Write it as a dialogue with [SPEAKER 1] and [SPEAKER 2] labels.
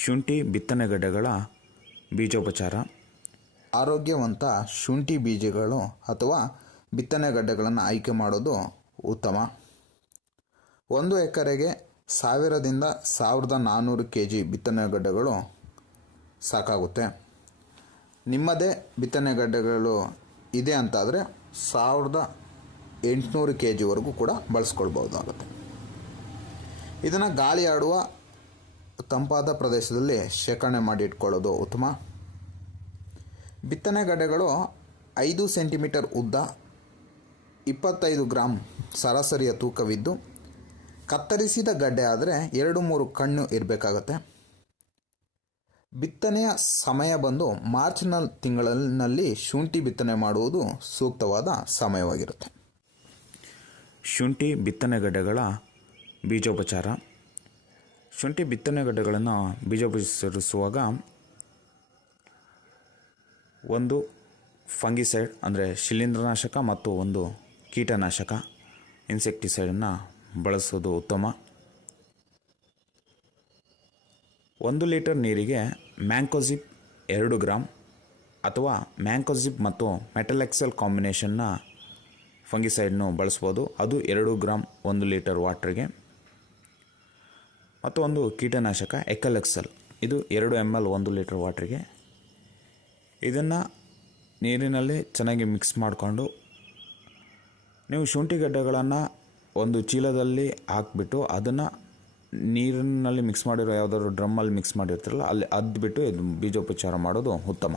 [SPEAKER 1] ಶುಂಠಿ ಬಿತ್ತನೆಗಡ್ಡೆಗಳ ಬೀಜೋಪಚಾರ.
[SPEAKER 2] ಆರೋಗ್ಯವಂತ ಶುಂಠಿ ಬೀಜಗಳು ಅಥವಾ ಬಿತ್ತನೆಗಡ್ಡೆಗಳನ್ನು ಆಯ್ಕೆ ಮಾಡೋದು ಉತ್ತಮ. ಒಂದು ಎಕರೆಗೆ ಸಾವಿರದಿಂದ ಸಾವಿರದ ನಾನ್ನೂರು ಕೆ ಜಿ ಬಿತ್ತನೆಗಡ್ಡೆಗಳು ಸಾಕಾಗುತ್ತೆ. ನಿಮ್ಮದೇ ಬಿತ್ತನೆಗಡ್ಡೆಗಳು ಇದೆ ಅಂತಾದರೆ ಸಾವಿರದ ಎಂಟುನೂರು ಕೆ ಜಿವರೆಗೂ ಕೂಡ ಬಳಸ್ಕೊಳ್ಬೋದಾಗುತ್ತೆ ಇದನ್ನು ಗಾಳಿ ಆಡುವ ತಂಪಾದ ಪ್ರದೇಶದಲ್ಲಿ ಶೇಖರಣೆ ಮಾಡಿ ಇಟ್ಕೊಳ್ಳೋದು ಉತ್ತಮ. ಬಿತ್ತನೆ ಗಡ್ಡೆಗಳು ಐದು ಸೆಂಟಿಮೀಟರ್ ಉದ್ದ, ಇಪ್ಪತ್ತೈದು ಗ್ರಾಮ್ ಸರಾಸರಿಯ ತೂಕವಿದ್ದು, ಕತ್ತರಿಸಿದ ಗಡ್ಡೆ ಆದರೆ ಎರಡು ಮೂರು ಕಣ್ಣು ಇರಬೇಕಾಗತ್ತೆ. ಬಿತ್ತನೆಯ ಸಮಯ ಬಂದು ಮಾರ್ಚ್ನ ತಿಂಗಳಲ್ಲಿ ಶುಂಠಿ ಬಿತ್ತನೆ ಮಾಡುವುದು ಸೂಕ್ತವಾದ ಸಮಯವಾಗಿರುತ್ತೆ.
[SPEAKER 1] ಶುಂಠಿ, ಬಿತ್ತನೆ ಗಡ್ಡೆಗಳ ಬೀಜೋಪಚಾರ. ಶುಂಠಿ ಬಿತ್ತನೆಗಡ್ಡೆಗಳನ್ನು ಬೀಜೋಪಚರಿಸುವಾಗ ಒಂದು ಫಂಗಿಸೈಡ್, ಅಂದರೆ ಶಿಲೀಂಧ್ರನಾಶಕ ಮತ್ತು ಒಂದು ಕೀಟನಾಶಕ, ಇನ್ಸೆಕ್ಟಿಸೈಡನ್ನು ಬಳಸೋದು ಉತ್ತಮ. ಒಂದು ಲೀಟರ್ ನೀರಿಗೆ ಮ್ಯಾಂಕೋಜಿಪ್ ಎರಡು ಗ್ರಾಮ್ ಅಥವಾ ಮ್ಯಾಂಕೋಜಿಪ್ ಮತ್ತು ಮೆಟಲೆಕ್ಸೆಲ್ ಕಾಂಬಿನೇಷನ್ನ ಫಂಗಿಸೈಡ್ನು ಬಳಸ್ಬೋದು. ಅದು ಎರಡು ಗ್ರಾಮ್ ಒಂದು ಲೀಟರ್ ವಾಟ್ರಿಗೆ. ಮತ್ತು ಒಂದು ಕೀಟನಾಶಕ ಎಕಲೆಕ್ಸಲ್. ಇದು ಎರಡು ಎಂ ಎಲ್ ಒಂದು ಲೀಟ್ರ್ ವಾಟ್ರಿಗೆ. ಇದನ್ನು ನೀರಿನಲ್ಲಿ ಚೆನ್ನಾಗಿ ಮಿಕ್ಸ್ ಮಾಡಿಕೊಂಡು ನೀವು ಶುಂಠಿ ಗಡ್ಡೆಗಳನ್ನು ಒಂದು ಚೀಲದಲ್ಲಿ ಹಾಕಿಬಿಟ್ಟು ಅದನ್ನು ನೀರಿನಲ್ಲಿ ಮಿಕ್ಸ್ ಮಾಡಿರೋ ಯಾವುದಾದ್ರು ಡ್ರಮ್ಮಲ್ಲಿ ಮಿಕ್ಸ್ ಮಾಡಿರ್ತಿರಲ್ಲ, ಅಲ್ಲಿ ಅದ್ಬಿಟ್ಟು ಇದು ಬೀಜೋಪಚಾರ ಮಾಡೋದು ಉತ್ತಮ.